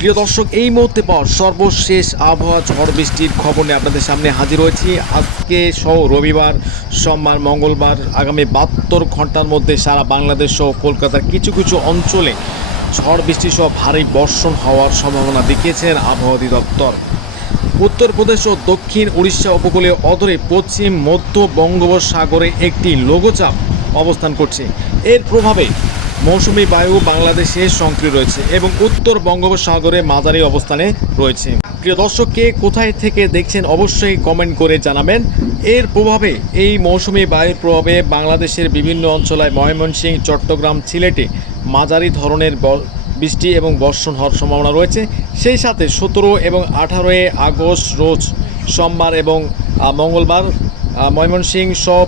প্রিয় দর্শক, এই মুহূর্তে পাওয়া সর্বশেষ আবহাওয়া ঝড় বৃষ্টির খবর নিয়ে আপনাদের সামনে হাজির হয়েছি। আজকে সহ রবিবার, সোমবার, মঙ্গলবার, আগামী বাহাত্তর ঘণ্টার মধ্যে সারা বাংলাদেশ সহ কলকাতার কিছু কিছু অঞ্চলে ঝড় বৃষ্টি সহ ভারী বর্ষণ হওয়ার সম্ভাবনা দেখিয়েছেন আবহাওয়া অধিদপ্তর। উত্তরপ্রদেশ ও দক্ষিণ উড়িষ্যা উপকূলে অদরে পশ্চিম, মধ্য বঙ্গোপসাগরে একটি লঘুচাপ অবস্থান করছে। এর প্রভাবে মৌসুমি বায়ু বাংলাদেশে সক্রিয় রয়েছে এবং উত্তর বঙ্গোপসাগরে মাঝারি অবস্থানে রয়েছে। প্রিয় দর্শক, কে কোথায় থেকে দেখছেন অবশ্যই কমেন্ট করে জানাবেন। এর প্রভাবে এই মৌসুমি বায়ুর প্রভাবে বাংলাদেশের বিভিন্ন অঞ্চলে ময়মনসিংহ চট্টগ্রাম, সিলেটে মাঝারি ধরনের বৃষ্টি এবং বর্ষণ হওয়ার সম্ভাবনা রয়েছে। সেই সাথে সতেরো এবং আঠারোই আগস্ট রোজ সোমবার এবং মঙ্গলবার ময়মনসিংহ সব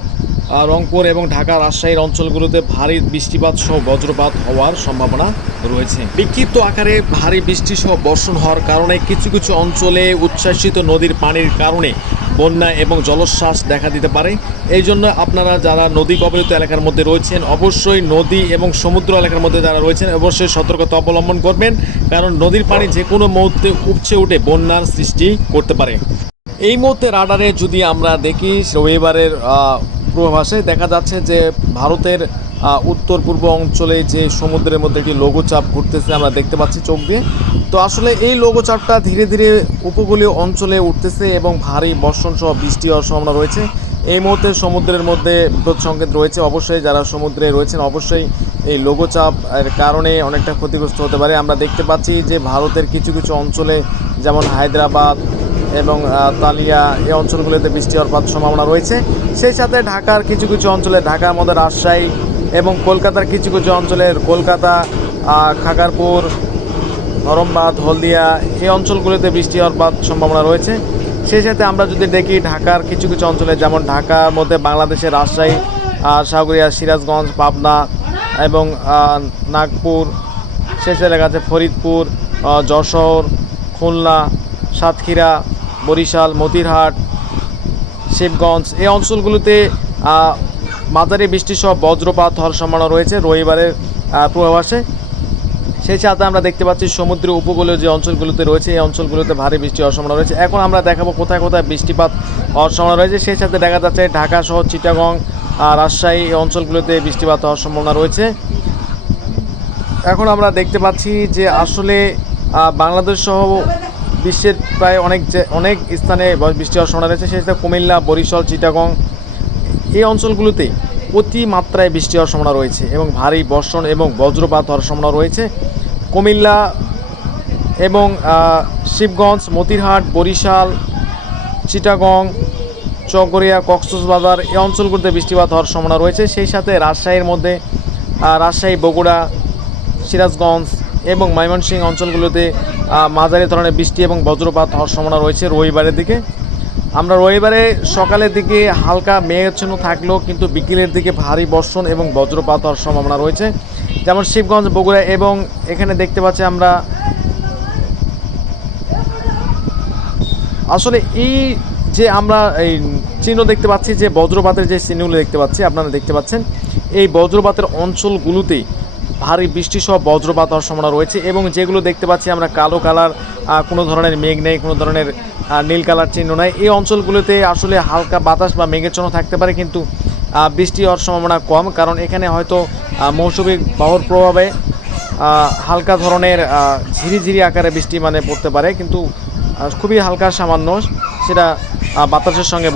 রংপুর এবং ঢাকা রাজশাহীর অঞ্চলগুলোতে ভারী বৃষ্টিপাত সহ বজ্রপাত হওয়ার সম্ভাবনা রয়েছে। বিক্ষিপ্ত আকারে ভারী বৃষ্টি সহ বর্ষণ হওয়ার কারণে কিছু কিছু অঞ্চলে উচ্ছ্বাসিত নদীর পানির কারণে বন্যা এবং জলোচ্ছ্বাস দেখা দিতে পারে। এই জন্য আপনারা যারা নদী কবলিত এলাকার মধ্যে রয়েছেন, অবশ্যই নদী এবং সমুদ্র এলাকার মধ্যে যারা রয়েছেন, অবশ্যই সতর্কতা অবলম্বন করবেন, কারণ নদীর পানি যে কোনো মুহূর্তে উপচে উঠে বন্যার সৃষ্টি করতে পারে। এই মুহূর্তে রাডারে যদি আমরা দেখি, রবিবারের পূর্বাভাসে দেখা যাচ্ছে যে ভারতের উত্তর পূর্ব অঞ্চলে যে সমুদ্রের মধ্যে একটি লঘুচাপ ঘুরতেছে আমরা দেখতে পাচ্ছি চোখ দিয়ে। তো আসলে এই লঘুচাপটা ধীরে ধীরে উপকূলীয় অঞ্চলে উঠতেছে এবং ভারী বর্ষণ সহ বৃষ্টি হওয়ার সম্ভাবনা রয়েছে। এই মুহূর্তে সমুদ্রের মধ্যে বিপদ সংকেত রয়েছে। অবশ্যই যারা সমুদ্রে রয়েছেন অবশ্যই এই লঘুচাপ এর কারণে অনেকটা ক্ষতিগ্রস্ত হতে পারে। আমরা দেখতে পাচ্ছি যে ভারতের কিছু কিছু অঞ্চলে যেমন হায়দ্রাবাদ এবং তালিয়া এই অঞ্চলগুলোতে বৃষ্টি হওয়ার সম্ভাবনা রয়েছে। সেই সাথে ঢাকার কিছু কিছু অঞ্চলে ঢাকার মধ্যে রাজশাহী এবং কলকাতার কিছু কিছু অঞ্চলের কলকাতা খাগারপুর ধরমবাদ হলদিয়া, এই অঞ্চলগুলোতে বৃষ্টি হওয়ার সম্ভাবনা রয়েছে। সেই সাথে আমরা যদি দেখি ঢাকার কিছু কিছু অঞ্চলে, যেমন ঢাকার মধ্যে বাংলাদেশের রাজশাহী সাগরিয়া সিরাজগঞ্জ, পাবনা এবং নাগপুর, শেষ এলাকা আছে ফরিদপুর যশোর, খুলনা, সাতক্ষীরা বরিশাল, মতিরহাট, শিবগঞ্জ, এই অঞ্চলগুলোতে মাঝারি বৃষ্টি সহ বজ্রপাত হওয়ার সম্ভাবনা রয়েছে রবিবারের পূর্বাভাসে। সেই সাথে আমরা দেখতে পাচ্ছি সমুদ্র উপকূলীয় যে অঞ্চলগুলোতে রয়েছে, এই অঞ্চলগুলোতে ভারী বৃষ্টি হওয়ার সম্ভাবনা রয়েছে। এখন আমরা দেখাবো কোথায় কোথায় বৃষ্টিপাত হওয়ার সম্ভাবনা রয়েছে। সেই সাথে দেখা যাচ্ছে ঢাকা সহ চিটাগং রাজশাহী, এই অঞ্চলগুলোতে বৃষ্টিপাত হওয়ার সম্ভাবনা রয়েছে। এখন আমরা দেখতে পাচ্ছি যে আসলে বাংলাদেশ সহ বিশ্বের প্রায় অনেক অনেক স্থানে বৃষ্টি হওয়ার সম্ভাবনা রয়েছে সাথে কুমিল্লা, বরিশাল, চিটাগং। এই অঞ্চলগুলোতে অতিমাত্রায় বৃষ্টি হওয়ার সম্ভাবনা রয়েছে এবং ভারী বর্ষণ এবং বজ্রপাত হওয়ার সম্ভাবনা রয়েছে। কুমিল্লা এবং শিবগঞ্জ, মতিরহাট, বরিশাল, চিটাগং চকরিয়া কক্সবাজার এই অঞ্চলগুলোতে বৃষ্টিপাত হওয়ার সম্ভাবনা রয়েছে। সেই সাথে রাজশাহীর মধ্যে রাজশাহী, বগুড়া, সিরাজগঞ্জ এবং ময়মনসিংহ অঞ্চলগুলোতে মাঝারি ধরনের বৃষ্টি এবং বজ্রপাত হওয়ার সম্ভাবনা রয়েছে রবিবারের দিকে। আমরা রবিবারে সকালের দিকে হালকা মেঘাচ্ছন্ন থাকলেও কিন্তু বিকেলের দিকে ভারী বর্ষণ এবং বজ্রপাত হওয়ার সম্ভাবনা রয়েছে। যেমন শিবগঞ্জ, বগুড়া এবং এখানে দেখতে পাচ্ছি আমরা আসলে এই যে আমরা এই চিহ্ন দেখতে পাচ্ছি যে বজ্রপাতের যে চিহ্নগুলো দেখতে পাচ্ছি, আপনারা দেখতে পাচ্ছেন, এই বজ্রপাতের অঞ্চলগুলোতে ভারী বৃষ্টি সহ বজ্রপাত হওয়ার সম্ভাবনা রয়েছে এবং যেগুলো দেখতে পাচ্ছি আমরা কালো কালার কোনো ধরনের মেঘ নেই, কোনো ধরনের নীল কালার চিহ্ন নাই। এই অঞ্চলগুলোতে আসলে হালকা বাতাস বা মেঘেচ্ছন্ন থাকতে পারে, কিন্তু বৃষ্টি হওয়ার সম্ভাবনা কম, কারণ এখানে হয়তো মৌসুমী বাহুর প্রভাবে হালকা ধরনের ঝিরিঝিরি আকারে বৃষ্টি মানে পড়তে পারে, কিন্তু খুবই হালকা সামান্য, সেটা বাতাসের সঙ্গে